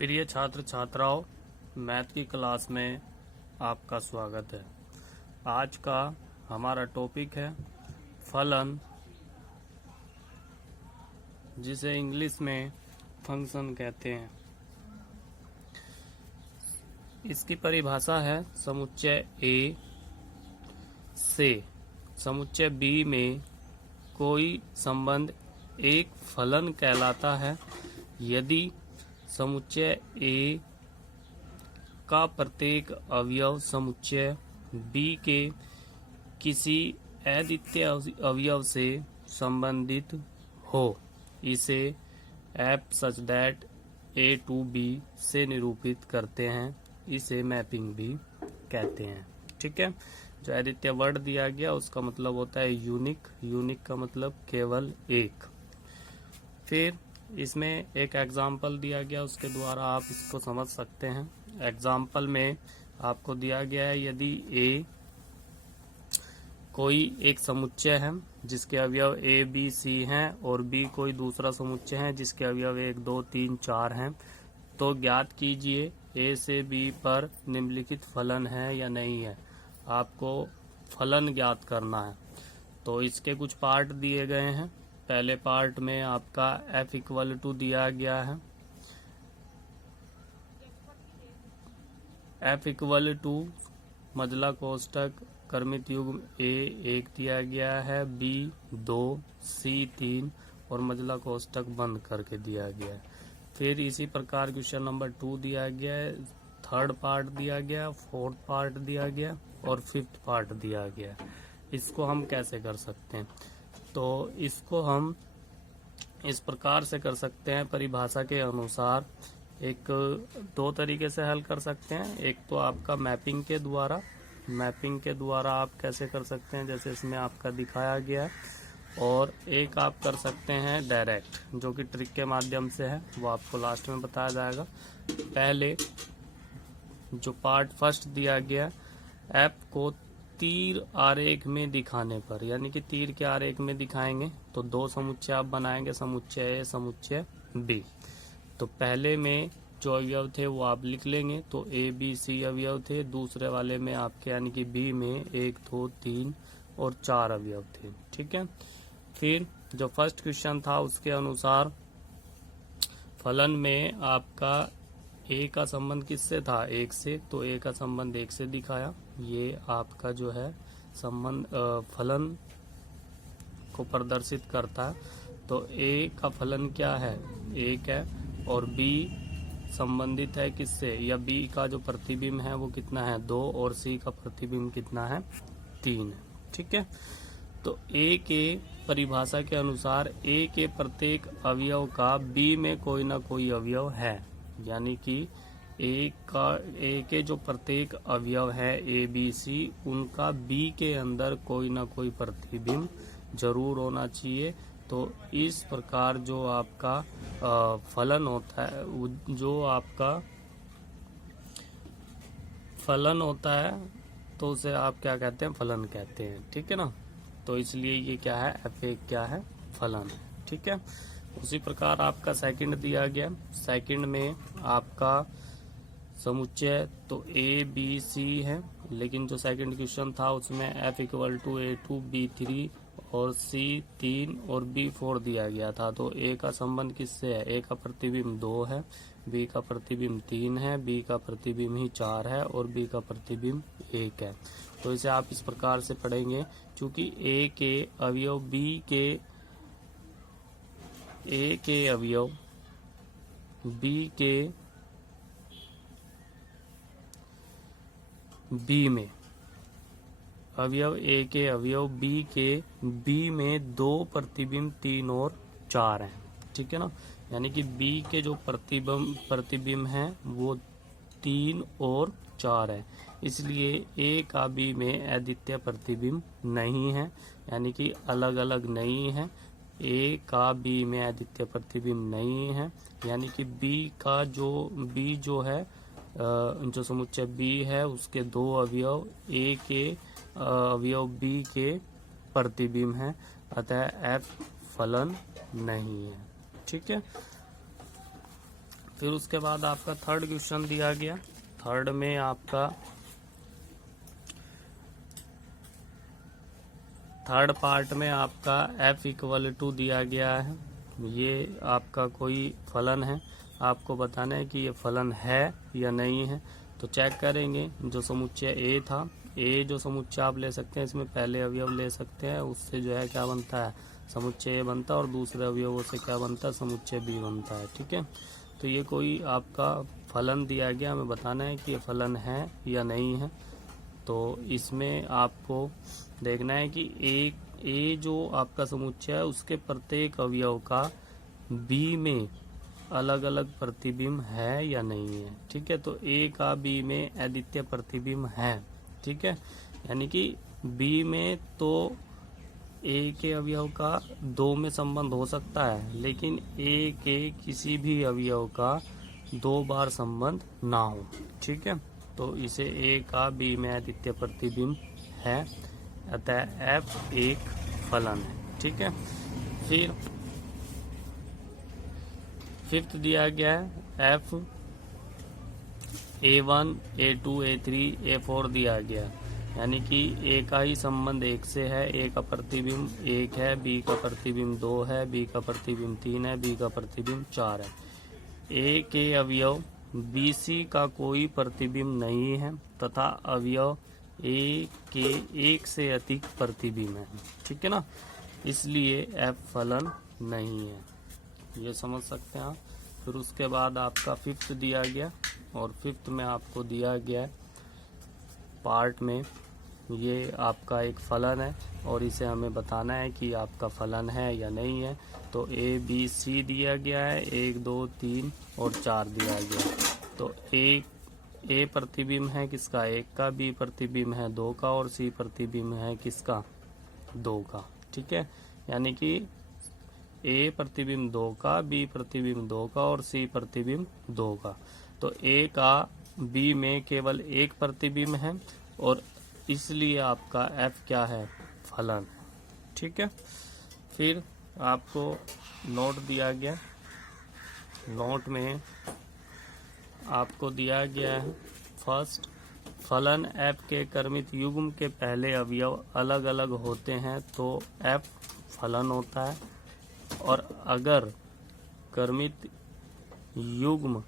प्रिय छात्र छात्राओं, मैथ की क्लास में आपका स्वागत है। आज का हमारा टॉपिक है फलन, जिसे इंग्लिश में फंक्शन कहते हैं। इसकी परिभाषा है समुच्चय ए से समुच्चय बी में कोई संबंध एक फलन कहलाता है यदि समुच्चय ए का प्रत्येक अवयव समुच्चय बी के किसी अद्वितीय अवयव से संबंधित हो। इसे F such that A to B से निरूपित करते हैं। इसे मैपिंग भी कहते हैं। ठीक है, जो अद्वितीय वर्ड दिया गया उसका मतलब होता है यूनिक। यूनिक का मतलब केवल एक। फिर इसमें एक एग्जाम्पल दिया गया, उसके द्वारा आप इसको समझ सकते हैं। एग्जाम्पल में आपको दिया गया है यदि ए कोई एक समुच्चय है जिसके अवयव ए बी सी हैं और बी कोई दूसरा समुच्चय है जिसके अवयव 1 2 3 4 हैं, तो ज्ञात कीजिए ए से बी पर निम्नलिखित फलन है या नहीं है। आपको फलन ज्ञात करना है। तो इसके कुछ पार्ट दिए गए हैं। पहले पार्ट में आपका f इक्वल टू दिया गया है। f इक्वल टू मजला कोष्टक क्रमित युग्म a 1 दिया गया है, b 2, c 3 और मजला कोष्टक बंद करके दिया गया है। फिर इसी प्रकार क्वेश्चन नंबर 2 दिया गया है, थर्ड पार्ट दिया गया, फोर्थ पार्ट दिया गया और फिफ्थ पार्ट दिया गया। इसको हम कैसे कर सकते हैं? तो इसको हम इस प्रकार से कर सकते हैं परिभाषा के अनुसार। एक दो तरीके से हल कर सकते हैं। एक तो आपका मैपिंग के द्वारा। मैपिंग के द्वारा आप कैसे कर सकते हैं, जैसे इसमें आपका दिखाया गया है। और एक आप कर सकते हैं डायरेक्ट, जो कि ट्रिक के माध्यम से है, वो आपको लास्ट में बताया जाएगा। पहले जो पार्ट फर्स्ट दिया गया, एफ को तीर आरेख में दिखाने पर, यानी कि तीर के आरेख में दिखाएंगे तो दो समुच्चय आप बनाएंगे, समुच्चय ए समुच्चय बी। तो पहले में जो अवयव थे वो आप लिख लेंगे, तो ए बी सी अवयव थे। दूसरे वाले में आपके यानी कि बी में 1 2 3 और 4 अवयव थे। ठीक है। फिर जो फर्स्ट क्वेश्चन था उसके अनुसार फलन में आपका ए का संबंध किससे था? 1 से। तो ए का संबंध 1 से दिखाया। ये आपका जो है संबंध फलन को प्रदर्शित करता है। तो ए का फलन क्या है? 1 है। और बी संबंधित है किससे, या बी का जो प्रतिबिंब है वो कितना है? 2। और सी का प्रतिबिंब कितना है? 3 है। ठीक है। तो ए के परिभाषा के अनुसार ए के प्रत्येक अवयव का बी में कोई ना कोई अवयव है, यानी कि ए के जो प्रत्येक अवयव है ए बी सी, उनका बी के अंदर कोई ना कोई प्रतिबिंब जरूर होना चाहिए। तो इस प्रकार जो आपका फलन होता है, जो आपका फलन होता है, तो उसे आप क्या कहते हैं? फलन कहते हैं। ठीक है ना। तो इसलिए ये क्या है? f1 क्या है? फलन है। ठीक है। उसी प्रकार आपका सेकंड दिया गया। सेकंड में आपका समुच्चय तो ए बी सी है, लेकिन जो सेकंड क्वेश्चन था उसमें f equal to A2 B3 और C 3 और B 4 दिया गया था। तो A का संबंध किससे है? A का प्रतिबिंब 2 है, B का प्रतिबिंब 3 है, B का प्रतिबिंब ही 4 है और B का प्रतिबिंब 1 है। तो इसे आप इस प्रकार से पढ़ेंगे, क्योंकि A के अवयव B के B में अवयव A के अवयव B के B में 2 प्रतिबिंब 3 और 4 हैं। ठीक है ना। यानी कि B के जो प्रतिबिंब हैं वो 3 और 4 है। इसलिए A का B में अद्वितीय प्रतिबिंब नहीं है, यानी कि अलग अलग नहीं है। A का B में अद्वितीय प्रतिबिंब नहीं है, यानी कि B जो है जो समुच्चय B है उसके 2 अवयव A के अवयव B के प्रतिबिंब हैं, अतः F फलन नहीं है। ठीक है। फिर उसके बाद आपका थर्ड क्वेश्चन दिया गया। थर्ड में आपका थर्ड पार्ट में आपका f इक्वल टू दिया गया है। ये आपका कोई फलन है, आपको बताना है कि ये फलन है या नहीं है। तो चेक करेंगे। जो समुच्चय a था, a जो समुच्चय आप ले सकते हैं, इसमें पहले अवयव ले सकते हैं, उससे जो है क्या बनता है, समुच्चय a बनता है, और दूसरे अवयवों से क्या बनता है, समुच्चय b बनता है। ठीक है, तो ये कोई आपका फलन दिया गया, हमें बताना है कि ये फलन है या नहीं है। तो इसमें आपको देखना है कि ए जो आपका समुच्चय है, उसके प्रत्येक अवयव का b में अलग अलग प्रतिबिंब है या नहीं है। ठीक है, तो a का b में अद्वितीय प्रतिबिंब है। ठीक है, यानी कि b में तो a के अवयव का 2 में संबंध हो सकता है, लेकिन a के किसी भी अवयव का 2 बार संबंध ना हो। ठीक है, तो इसे a का b में अद्वितीय प्रतिबिंब है, अतः f एक फलन है। ठीक है, फिर फिफ्थ दिया गया है f a1 a2 a3 a4 दिया गया, यानी कि a का ही संबंध 1 से है, a का प्रतिबिंब 1 है, b का प्रतिबिंब 2 है, b का प्रतिबिंब 3 है, b का प्रतिबिंब 4 है। a के अवयव bc का कोई प्रतिबिंब नहीं है तथा अवयव a के 1 से अधिक प्रतिबिंब है। ठीक है ना, इसलिए f फलन नहीं है, ये समझ सकते हैं आप। फिर उसके बाद आपका फिफ्थ दिया गया, और फिफ्थ में आपको दिया गया पार्ट में ये आपका एक फलन है, और इसे हमें बताना है कि आपका फलन है या नहीं है। तो a b c दिया गया है, 1 2 3 और 4 दिया गया। तो a प्रतिबिंब है किसका, 1 का, b प्रतिबिंब है 2 का, और c प्रतिबिंब है किसका, 2 का। ठीक है, यानी कि a प्रतिबिंब 2 का, b प्रतिबिंब 2 का, और c प्रतिबिंब 2 का। तो a का b में केवल 1 प्रतिबिंब है, और इसलिए आपका f क्या है, फलन। ठीक है, फिर आपको नोट दिया गया। नोट में आपको दिया गया है फर्स्ट, फलन f के क्रमित युग्म के पहले अवयव अलग अलग होते हैं तो f फलन होता है, और अगर क्रमित युग्म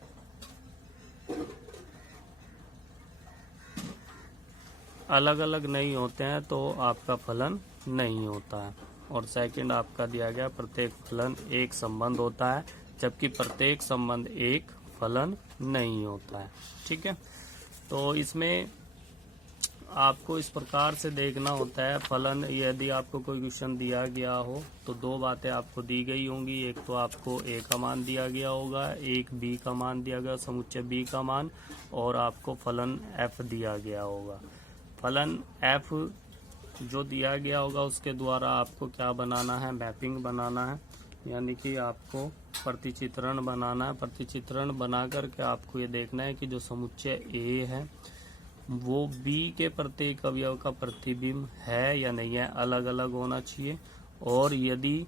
अलग अलग नहीं होते हैं तो आपका फलन नहीं होता है। और सेकंड आपका दिया गया, प्रत्येक फलन एक संबंध होता है, जबकि प्रत्येक संबंध एक फलन नहीं होता है। ठीक है, तो इसमें आपको इस प्रकार से देखना होता है फलन। यदि आपको कोई क्वेश्चन दिया गया हो तो 2 बातें आपको दी गई होंगी, एक तो आपको a का मान दिया गया होगा, एक b का मान दिया गया, समुच्चय b का मान, और आपको फलन f दिया गया होगा। फलन f जो दिया गया होगा उसके द्वारा आपको क्या बनाना है, मैपिंग बनाना है, यानी कि आपको प्रतिचित्रण बनाना है। प्रतिचित्रण बना करके आपको ये देखना है कि जो समुच्चय a है वो b के प्रत्येक अवयव का प्रतिबिंब है या नहीं है, अलग अलग होना चाहिए। और यदि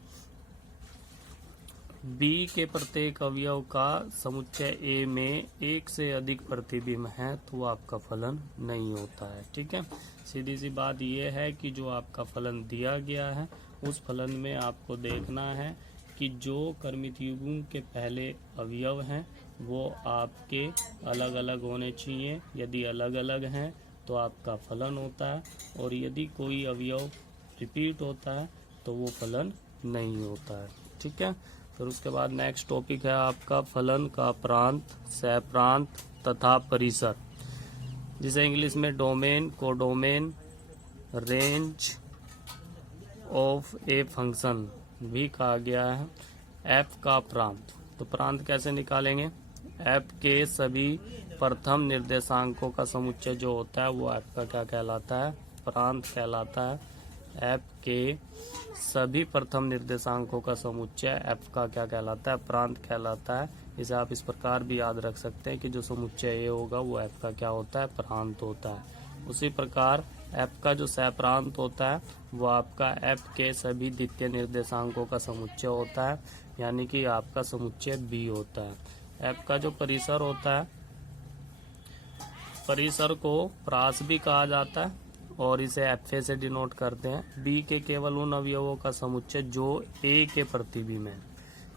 b के प्रत्येक अवयव का समुच्चय a में 1 से अधिक प्रतिबिंब है तो वो आपका फलन नहीं होता है। ठीक है, सीधी सी बात ये है कि जो आपका फलन दिया गया है उस फलन में आपको देखना है कि जो क्रमित युग्म के पहले अवयव हैं वो आपके अलग अलग होने चाहिए। यदि अलग अलग हैं तो आपका फलन होता है, और यदि कोई अवयव रिपीट होता है तो वो फलन नहीं होता है। ठीक है, फिर उसके बाद नेक्स्ट टॉपिक है आपका फलन का प्रांत, सहप्रांत तथा परिसर, जिसे इंग्लिश में domain, codomain, range of a function भी कहा गया है। f का प्रांत, तो प्रांत कैसे निकालेंगे, f के सभी प्रथम निर्देशांकों का समुच्चय जो होता है वो f का क्या कहलाता है, प्रांत कहलाता है। f के सभी प्रथम निर्देशांकों का समुच्चय f का क्या कहलाता है, प्रांत कहलाता है। इसे आप इस प्रकार भी याद रख सकते हैं कि जो समुच्चय a होगा वो f का क्या होता है, प्रांत होता है। उसी प्रकार f का जो सहप्रांत होता है वो आपका f के सभी द्वितीय निर्देशांकों का समुच्चय होता है, यानी कि आपका समुच्चय b होता है। एफ का जो परिसर होता है, परिसर को प्रास भी कहा जाता है और इसे एफ से डिनोट करते हैं। बी के केवल उन अवयवों का समुच्चय जो ए के प्रतिबिंब है,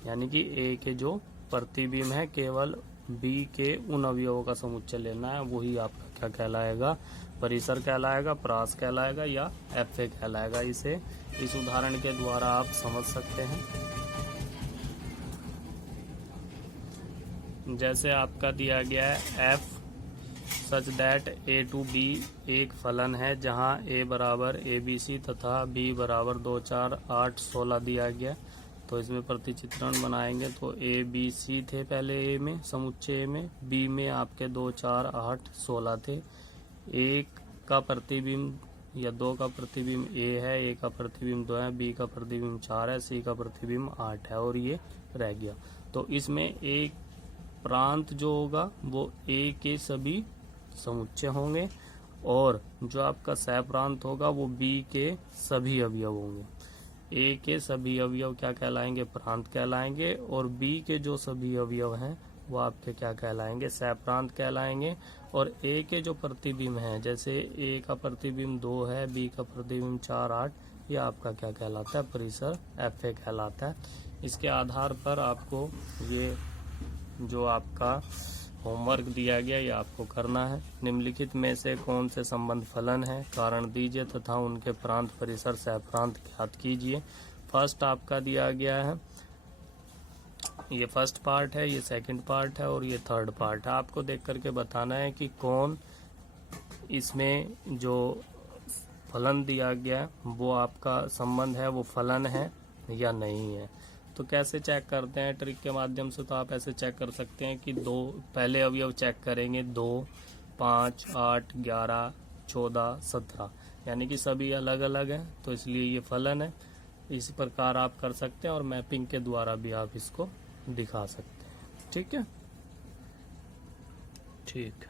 यानी कि ए के जो प्रतिबिंब है केवल बी के उन अवयवों का समुच्चय लेना है, वही आपका क्या कहलाएगा, परिसर कहलाएगा, प्रास कहलाएगा या एफ कहलाएगा। इसे इस उदाहरण के द्वारा आप समझ सकते हैं। जैसे आपका दिया गया है F such that A to B एक फलन है जहां ए बराबर ए बी सी तथा बी बराबर 2 4 8 16 दिया गया। तो इसमें प्रतिचित्रण बनाएंगे तो ए बी सी थे पहले ए में, समुच्चय में, बी में आपके 2 4 8 16 थे। एक का प्रतिबिंब या 2 का प्रतिबिंब ए है, ए का प्रतिबिंब 2 है, बी का प्रतिबिंब 4 है, सी का प्रतिबिंब 8 है और ये रह गया। तो इसमें एक प्रांत जो होगा वो ए के सभी समुच्चय होंगे और जो आपका सह प्रांत होगा वो बी के सभी अवयव होंगे। ए के सभी अवयव क्या कहलाएंगे, प्रांत कहलाएंगे और बी के जो सभी अवयव हैं वो आपके क्या कहलाएंगे, सह प्रांत कहलाएंगे। और ए के जो प्रतिबिंब हैं, जैसे ए का प्रतिबिंब 2 है, बी का प्रतिबिंब 4 8, यह आपका क्या कहलाता है, परिसर एफ कहलाता है। इसके आधार पर आपको ये जो आपका होमवर्क दिया गया ये आपको करना है। निम्नलिखित में से कौन से संबंध फलन है, कारण दीजिए तथा उनके प्रांत परिसर सह प्रांत ज्ञात कीजिए। फर्स्ट आपका दिया गया है, ये फर्स्ट पार्ट है, ये सेकंड पार्ट है और ये थर्ड पार्ट है। आपको देख करके बताना है कि कौन इसमें जो फलन दिया गया वो आपका संबंध है वो फलन है या नहीं है। तो कैसे चेक करते हैं, ट्रिक के माध्यम से। तो आप ऐसे चेक कर सकते हैं कि दो पहले अवयव चेक करेंगे, 2 5 8 11 14 17, यानी कि सभी अलग अलग हैं तो इसलिए ये फलन है। इस प्रकार आप कर सकते हैं और मैपिंग के द्वारा भी आप इसको दिखा सकते हैं। ठीक है, ठीक।